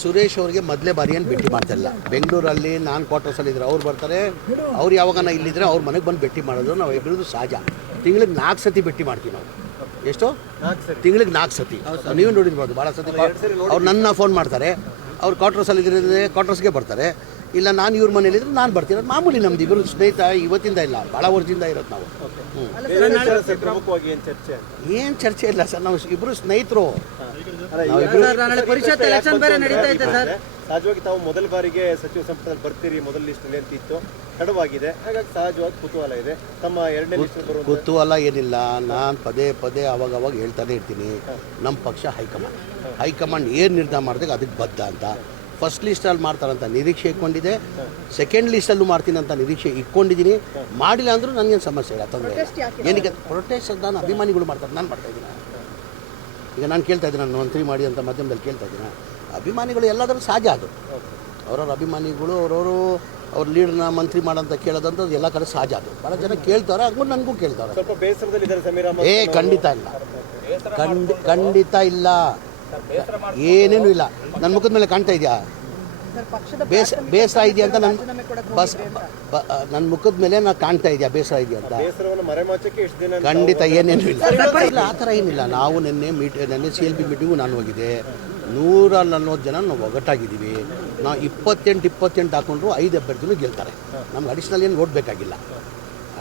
ಸುರೇಶ್ ಅವರಿಗೆ ಮೊದಲೇ ಬಾರಿ ಏನು ಭೇಟಿ ಮಾಡ್ತಿಲ್ಲ. ಬೆಂಗಳೂರಲ್ಲಿ ನಾನು ಕ್ವಾರ್ಟರ್ಸಲ್ಲಿ ಇದ್ರೆ ಅವ್ರು ಬರ್ತಾರೆ, ಅವ್ರು ಯಾವಾಗನ ಇಲ್ಲಿದ್ರೆ ಅವ್ರ ಮನೆಗೆ ಬಂದು ಭೇಟಿ ಮಾಡೋದು ನಾವು ಇಬ್ಬರದು ಸಹಜ. ತಿಂಗಳಿಗೆ 4 ಸತಿ ಭೇಟಿ ಮಾಡ್ತೀವಿ ನಾವು. ಎಷ್ಟು? ತಿಂಗಳಿಗೆ 4 ಸತಿ. ನೀವು ನೋಡಿರ್ಬೋದು ಭಾಳ ಸತಿ. ಅವ್ರು ನನ್ನ ಫೋನ್ ಮಾಡ್ತಾರೆ, ಅವ್ರು ಕ್ವಾರ್ಟರ್ಸಲ್ಲಿ ಇದ್ರೆ ಕ್ವಾರ್ಟರ್ಸ್ಗೆ ಬರ್ತಾರೆ, ಇಲ್ಲ ನಾನು ಇವ್ರ ಮನೇಲಿದ್ರೆ ನಾನು ಬರ್ತೀನಿ. ಅದು ಮಾಮೂಲಿ. ನಮ್ದು ಇಬ್ಬರು ಸ್ನೇಹಿತ ಇವತ್ತಿಂದ ಇಲ್ಲ, ಭಾಳ ವರ್ಷದಿಂದ ಇರೋದು ನಾವು. ಏನು ಚರ್ಚೆ ಇಲ್ಲ ಸರ್, ನಾವು ಇಬ್ಬರು ಸ್ನೇಹಿತರು. ಸಹಜವಾಗಿ ತಾವು ಮೊದಲ ಬಾರಿಗೆ ಸಚಿವ ಸಂಪುಟದಲ್ಲಿ ಬರ್ತೀರಿ, ಮೊದಲ ಲಿಸ್ಟಲ್ಲಿ ಅಂತ ಇತ್ತು, ತಡವಾಗಿದೆ. ಹಾಗಾಗಿ ಸಹಜವಾಗಿ ಕುತೂಹಲ ಇದೆ. ತಮ್ಮ 2ನೇ ಲಿಸ್ಟ್ ಬರುವ ಕುತೂಹಲ ಏನಿಲ್ಲ. ನಾನು ಪದೇ ಅವಾಗ ಹೇಳ್ತಾನೆ ಇರ್ತೀನಿ, ನಮ್ಮ ಪಕ್ಷ ಹೈಕಮಾಂಡ್ ಏನು ನಿರ್ಧಾರ ಮಾಡಿದಾಗ ಅದಕ್ಕೆ ಬದ್ಧ ಅಂತ. ಫಸ್ಟ್ ಲಿಸ್ಟಲ್ಲಿ ಮಾಡ್ತಾರಂತ ನಿರೀಕ್ಷೆ ಇಟ್ಕೊಂಡಿದೆ, ಸೆಕೆಂಡ್ ಲಿಸ್ಟಲ್ಲೂ ಮಾಡ್ತೀನಿ ಅಂತ ನಿರೀಕ್ಷೆ ಇಟ್ಕೊಂಡಿದ್ದೀನಿ. ಮಾಡಿಲ್ಲ ಅಂದರೂ ನನಗೇನು ಸಮಸ್ಯೆ ಇಲ್ಲ, ತೊಂದರೆ ಇಲ್ಲ. ಏನಕ್ಕೆ ಪ್ರೊಟೆಸ್ಟ್ ನಾನು ಅಭಿಮಾನಿಗಳು ಮಾಡ್ತಾರೆ, ನಾನು ಮಾಡ್ತಾಯಿದ್ದೀನಿ. ಈಗ ನಾನು ಕೇಳ್ತಾ ಇದ್ದೀನಿ, ನಾನು ಮಂತ್ರಿ ಮಾಡಿ ಅಂತ ಮಾಧ್ಯಮದಲ್ಲಿ ಕೇಳ್ತಾ ಇದ್ದೀನಿ. ಅಭಿಮಾನಿಗಳು ಎಲ್ಲಾದರೂ ಸಹಜ. ಅದು ಅವ್ರವ್ರ ಅಭಿಮಾನಿಗಳು ಅವ್ರ ಲೀಡರ್ನ ಮಂತ್ರಿ ಮಾಡೋಂತ ಕೇಳೋದಂಥದ್ದು ಎಲ್ಲ ಕಡೆ ಸಹಜ. ಅದು ಭಾಳ ಜನ ಕೇಳ್ತಾರೆ, ಹಂಗೂ ನನಗೂ ಕೇಳ್ತಾರೆ. ಸ್ವಲ್ಪ ಬೇಸರದಲ್ಲಿದ್ದಾರೆ ಸಮೀರ್ ಅಹಮದ್. ಖಂಡಿತ ಇಲ್ಲ, ಖಂಡಿತ ಇಲ್ಲ, ಏನೇನು ಇಲ್ಲ. ನನ್ನ ಮುಖದ ಮೇಲೆ ಕಾಣ್ತಾ ಇದೆಯಾ ಬೇಸರ ಇದೆಯಾ ಅಂತ? ನನ್ನ ಮುಖದ ಮೇಲೆ ನಾನು ಕಾಣ್ತಾ ಇದೆಯಾ ಬೇಸರ ಇದೆಯಾ ಅಂತ? ಖಂಡಿತ ಏನೇನು ಇಲ್ಲ, ಆ ಥರ ಏನಿಲ್ಲ. ನಾವು ನೆನ್ನೆ CLB ಮೀಟಿಂಗು ನಾನು ಹೋಗಿದ್ದೆ. 140 ಜನ ನಾವು ಒಗ್ಗಟ್ಟಾಗಿದ್ದೀವಿ. ನಾವು 28 ಹಾಕೊಂಡ್ರು 5 ಅಭ್ಯರ್ಥಿಗಳು ಗೆಲ್ತಾರೆ. ನಮ್ಗೆ ಅಡಿಷ್ನಲ್ ಏನು ಓಡಬೇಕಾಗಿಲ್ಲ.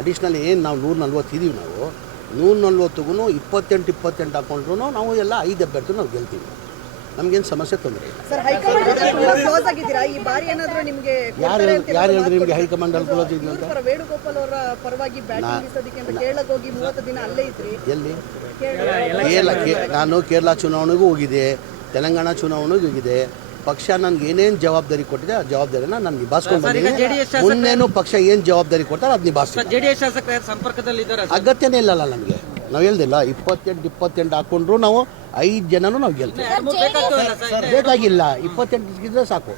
ಅಡಿಷ್ನಲ್ ಏನು ನಾವು 140 ಇದ್ದೀವಿ. ನಾವು 140ಗೂ 28 ಹಾಕೊಂಡ್ರು ನಾವು ಎಲ್ಲ 5 ಅಭ್ಯರ್ಥಿಗಳು ನಾವು ಗೆಲ್ತೀವಿ. ನಮಗೇನು ಸಮಸ್ಯೆ ತೊಂದರೆ ಇಲ್ಲ. ಯಾರು ಹೇಳಿದ್ರು ನಿಮಗೆ ಹೈಕಮಾಂಡ್ ಅಲ್ಲಿ ಕ್ಲೋಸ್ ಇದೆ ಅಂತ? ಎಲ್ಲಿ? ನಾನು ಕೇರಳ ಚುನಾವಣೆಗೂ ಹೋಗಿದೆ, ತೆಲಂಗಾಣ ಚುನಾವಣೆಗೂ ಹೋಗಿದೆ. ಪಕ್ಷ ನನಗೆ ಏನೇನು ಜವಾಬ್ದಾರಿ ಕೊಟ್ಟಿದೆ ಆ ಜವಾಬ್ದಾರಿನ ನಾನು ನಿಭಾಯಿಸ್ಕೊಂಡು ಬಂದಿದ್ದೀನಿ. ಮುಂದೇನು ಪಕ್ಷ ಏನು ಜವಾಬ್ದಾರಿ ಕೊಡ್ತಾರೆ ಅದು ನಿಭಾಯಿಸ್ತೀನಿ. ಅಗತ್ಯನೇ ಇಲ್ಲಲ್ಲ ನಮಗೆ. ನಾವು ಹೇಳ್ದಿಲ್ಲ 28 ಹಾಕೊಂಡ್ರು ನಾವು 5 ಜನನೂ ನಾವು ಗೆಲ್ತೀವಿ. ಬೇಕಾಗಿಲ್ಲ, 28 ಸಾಕು.